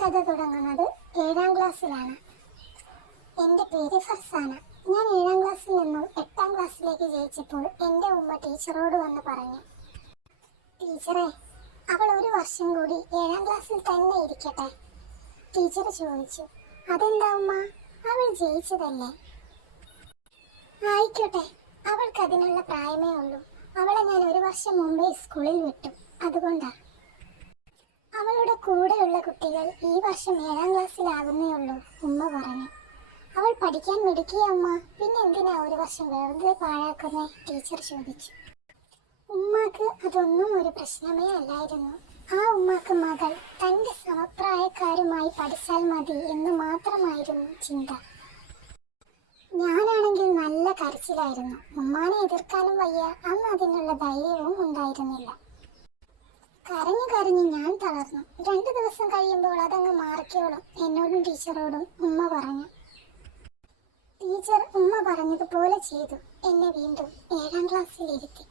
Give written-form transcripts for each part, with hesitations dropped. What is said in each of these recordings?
കഥ തുടങ്ങുന്നത് 7ാം ക്ലാസ്സിലാണ്. എൻ്റെ പേര് ഫർസാന. ഞാൻ 7ാം ക്ലാസ്സിൽ നിന്നും 8ാം ക്ലാസ്സിലേക്ക് ജയിച്ചപ്പോൾ എൻ്റെ ഉമ്മ ടീച്ചറോട് വന്ന് പറഞ്ഞു, ടീച്ചറെ, അവൾ ഒരു വർഷം കൂടി 7ാം ക്ലാസ്സിൽ തന്നെ ഇരിക്കട്ടെ. ടീച്ചർ ചോദിച്ചു, അതെന്താ ഉമ്മ, അവൾ ജയിച്ചതല്ലേ? ആയിക്കോട്ടെ, അവൾക്ക് അതിനുള്ള പ്രായമേ ഉള്ളൂ. അവളെ ഞാൻ ഒരു വർഷം മുമ്പേ സ്കൂളിൽ വിട്ടു, അതുകൊണ്ടാ. അവളുടെ കൂടെയുള്ള കുട്ടികൾ ഈ വർഷം 7ാം ക്ലാസ്സിലാകുന്നേ ഉള്ളൂ, ഉമ്മ പറഞ്ഞു. അവൾ പഠിക്കാൻ മിടുക്കിയ ഉമ്മ, പിന്നെ എന്തിനാ ഒരു വർഷം വെറുതെ പാഴാക്കുന്നേ? ടീച്ചർ ചോദിച്ചു. ഉമ്മാക്ക് അതൊന്നും ഒരു പ്രശ്നമേ അല്ലായിരുന്നു. ആ ഉമ്മാക്ക് മകൾ തൻ്റെ സമപ്രായക്കാരുമായി പഠിച്ചാൽ മതി എന്ന് മാത്രമായിരുന്നു ചിന്ത. ഞാനാണെങ്കിൽ നല്ല കരച്ചിലായിരുന്നു. ഉമ്മാനെ എതിർക്കാനും വയ്യ, അന്ന് അതിനുള്ള ധൈര്യവും ഉണ്ടായിരുന്നില്ല. കരഞ്ഞു കരഞ്ഞ് ഞാൻ തളർന്നു. 2 ദിവസം കഴിയുമ്പോൾ അതങ്ങ് മാറിക്കോളും, എന്നോടും ടീച്ചറോടും ഉമ്മ പറഞ്ഞു. ടീച്ചർ ഉമ്മ പറഞ്ഞതുപോലെ ചെയ്തു. എന്നെ വീണ്ടും 7ാം ക്ലാസ്സിൽ ഇരുത്തി.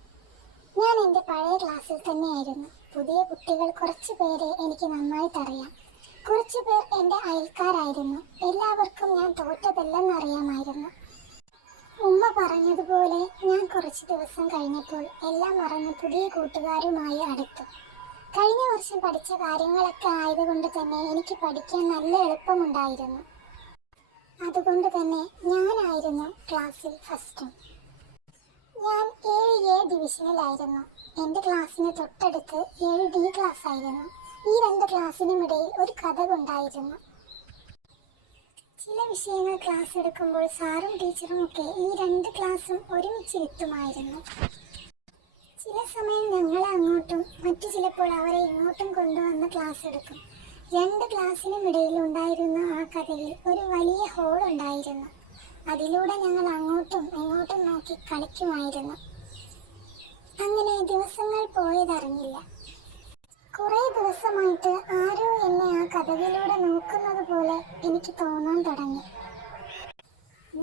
ഞാൻ എൻ്റെ പഴയ ക്ലാസ്സിൽ തന്നെയായിരുന്നു. പുതിയ കുട്ടികൾ കുറച്ചു പേരെ എനിക്ക് നന്നായിട്ടറിയാം. കുറച്ചു പേർ എൻ്റെ അയൽക്കാരായിരുന്നു. എല്ലാവർക്കും ഞാൻ തോറ്റതല്ലെന്നറിയാമായിരുന്നു. ഉമ്മ പറഞ്ഞതുപോലെ ഞാൻ കുറച്ച് ദിവസം കഴിഞ്ഞപ്പോൾ എല്ലാം മറന്ന് പുതിയ കൂട്ടുകാരുമായി അടുത്തു. കഴിഞ്ഞ വർഷം പഠിച്ച കാര്യങ്ങളൊക്കെ ആയതുകൊണ്ട് തന്നെ എനിക്ക് പഠിക്കാൻ നല്ല എളുപ്പമുണ്ടായിരുന്നു. അതുകൊണ്ട് തന്നെ ഞാനായിരുന്നു ക്ലാസ്സിൽ ഫസ്റ്റും. ഞാൻ 7A ഡിവിഷനിലായിരുന്നു. എൻ്റെ ക്ലാസ്സിന് തൊട്ടടുത്ത് 7D ക്ലാസ് ആയിരുന്നു. ഈ 2 ക്ലാസ്സിനുമിടയിൽ ഒരു കഥകുണ്ടായിരുന്നു. ചില വിഷയങ്ങൾ ക്ലാസ് എടുക്കുമ്പോൾ സാറും ടീച്ചറും ഒക്കെ ഈ 2 ക്ലാസ്സും ഒരുമിച്ചിരുത്തുമായിരുന്നു. ചില സമയം ഞങ്ങളെ അങ്ങോട്ടും മറ്റു ചിലപ്പോൾ അവരെ ഇങ്ങോട്ടും കൊണ്ടുവന്ന് ക്ലാസ് എടുക്കും. 2 ക്ലാസ്സിനും ഇടയിൽ ഉണ്ടായിരുന്ന ആ കഥയിൽ ഒരു വലിയ ഹോൾ ഉണ്ടായിരുന്നു. അതിലൂടെ ഞങ്ങൾ അങ്ങോട്ടും ഇങ്ങോട്ടും നോക്കി കളിക്കുമായിരുന്നു. അങ്ങനെ ദിവസങ്ങൾ പോയതറിഞ്ഞില്ല. കുറേ ദിവസമായിട്ട് ആരോ എന്നെ ആ കഥയിലൂടെ നോക്കുന്നത് പോലെ എനിക്ക് തോന്നാൻ തുടങ്ങി.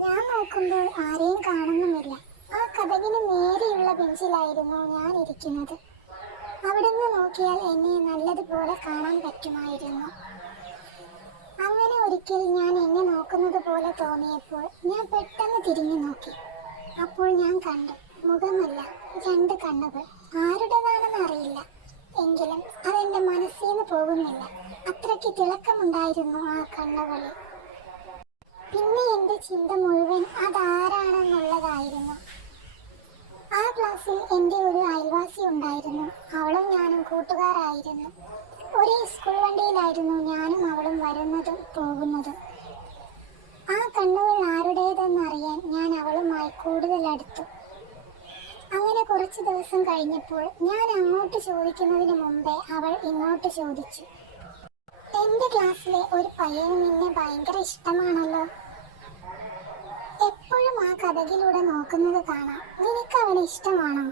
ഞാൻ നോക്കുമ്പോൾ ആരെയും കാണുന്നുമില്ല. ആ കഥകിന് നേരെയുള്ള ബെഞ്ചിലായിരുന്നു ഞാൻ ഇരിക്കുന്നത്. അവിടുന്ന് നോക്കിയാൽ എന്നെ നല്ലതുപോലെ കാണാൻ പറ്റുമായിരുന്നു. അങ്ങനെ ഒരിക്കൽ ഞാൻ എന്നെ നോക്കുന്നത് പോലെ തോന്നിയപ്പോൾ ഞാൻ പെട്ടെന്ന് തിരിഞ്ഞു നോക്കി. അപ്പോൾ ഞാൻ കണ്ടു, മുഖമല്ല, 2 കണ്ണുകൾ. ആരുടേതാണെന്ന് അറിയില്ല, എങ്കിലും അതെൻ്റെ മനസ്സിൽ നിന്ന് പോകുന്നില്ല. അത്രയ്ക്ക് തിളക്കമുണ്ടായിരുന്നു ആ കണ്ണുകളിൽ. പിന്നെ എൻ്റെ ചിന്ത മുഴുവൻ അതാരാണെന്നുള്ളതായിരുന്നു. ആ ക്ലാസ്സിൽ എൻ്റെ ഒരു അയൽവാസി ഉണ്ടായിരുന്നു. അവളും ഞാനും കൂട്ടുകാരായിരുന്നു. ഒരേ സ്കൂൾ വണ്ടിയിലായിരുന്നു ഞാനും അവളും വരുന്നതും പോകുന്നതും. ആ കണ്ണുകൾ ആരുടേതെന്നറിയാൻ ഞാൻ അവളുമായി കൂടുതൽ അടുത്തു. അങ്ങനെ കുറച്ച് ദിവസം കഴിഞ്ഞപ്പോൾ ഞാൻ അങ്ങോട്ട് ചോദിക്കുന്നതിന് മുമ്പേ അവൾ ഇങ്ങോട്ട് ചോദിച്ചു, എൻ്റെ ക്ലാസ്സിലെ ഒരു പയ്യന് നിന്നെ ഭയങ്കര ഇഷ്ടമാണല്ലോ. എപ്പോഴും ആ കഥകിലൂടെ നോക്കുന്നത് കാണാം. നിനക്ക് അവനെ ഇഷ്ടമാണോ?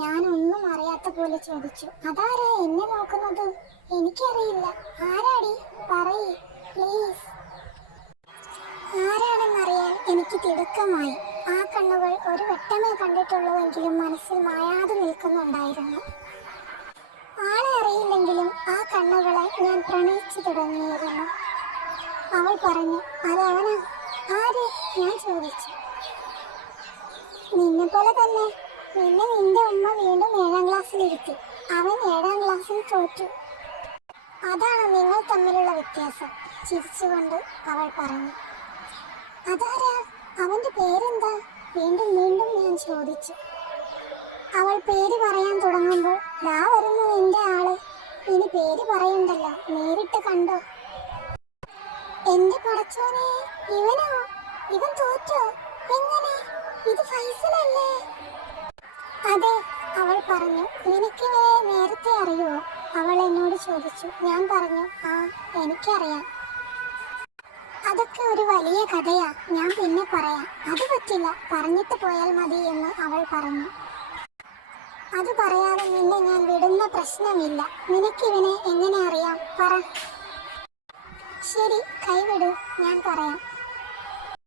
ഞാൻ ഒന്നും അറിയാത്ത പോലെ ചോദിച്ചു. അതാരാ എന്നെ നോക്കുന്നത്? എനിക്കറിയില്ല. ആരാടി, പറയ് പ്ലീസ്. ആരാണെന്നറിയാൻ എനിക്ക് തിടുക്കമായി. ആ കണ്ണുകൾ ഒരു വട്ടമേ കണ്ടിട്ടുള്ളൂവെങ്കിലും മനസ്സിൽ മായാതെ നിൽക്കുന്നുണ്ടായിരുന്നു. ആളെ അറിയില്ലെങ്കിലും ആ കണ്ണുകളെ ഞാൻ പ്രണയിച്ചു തുടങ്ങിയിരുന്നു. അവൾ പറഞ്ഞു, അതവനാ. ആര്? ഞാൻ ചോദിച്ചു. നിന്നെ പോലെ തന്നെ. നിന്നെ നിന്റെ ഉമ്മ വീണ്ടും 7ാം ക്ലാസ്സിലിരുത്തി. അവൻ 7ാം ക്ലാസ്സിൽ തോറ്റു. അതാണ് നിങ്ങൾ തമ്മിലുള്ള വ്യത്യാസം, ചിരിച്ചുകൊണ്ട് അവൾ പറഞ്ഞു. അതാരാ? അവൻ്റെ പേരെന്താ? വീണ്ടും വീണ്ടും ഞാൻ ചോദിച്ചു. അവൾ പേര് പറയാൻ തുടങ്ങുമ്പോൾ, ദാ വരുന്നു എൻ്റെ ആള്. ഇനി പേര് പറയണ്ടല്ലോ, നേരിട്ട് കണ്ടോ. എൻ്റെ പടച്ചോനെ, ഇവനോ? ഇവൻ തോറ്റോ? എങ്ങനെ? ഇത് ഫൈസലല്ലേ? അതെ, അവൾ പറഞ്ഞു. നിനക്കിവനെ നേരത്തെ അറിയുമോ? അവൾ എന്നോട് ചോദിച്ചു. ഞാൻ പറഞ്ഞു, ആ, എനിക്കറിയാം. അതൊക്കെ ഒരു വലിയ കഥയാ, ഞാൻ പിന്നെ പറയാം. അത് പറ്റില്ല, പറഞ്ഞിട്ട് പോയാൽ മതി എന്ന് അവൾ പറഞ്ഞു. അത് പറയാതെ നിന്നെ ഞാൻ വിടുന്ന പ്രശ്നമില്ല. നിനക്കിവനെ എങ്ങനെ അറിയാം? പറ. ശരി, കൈവിടൂ, ഞാൻ പറയാം.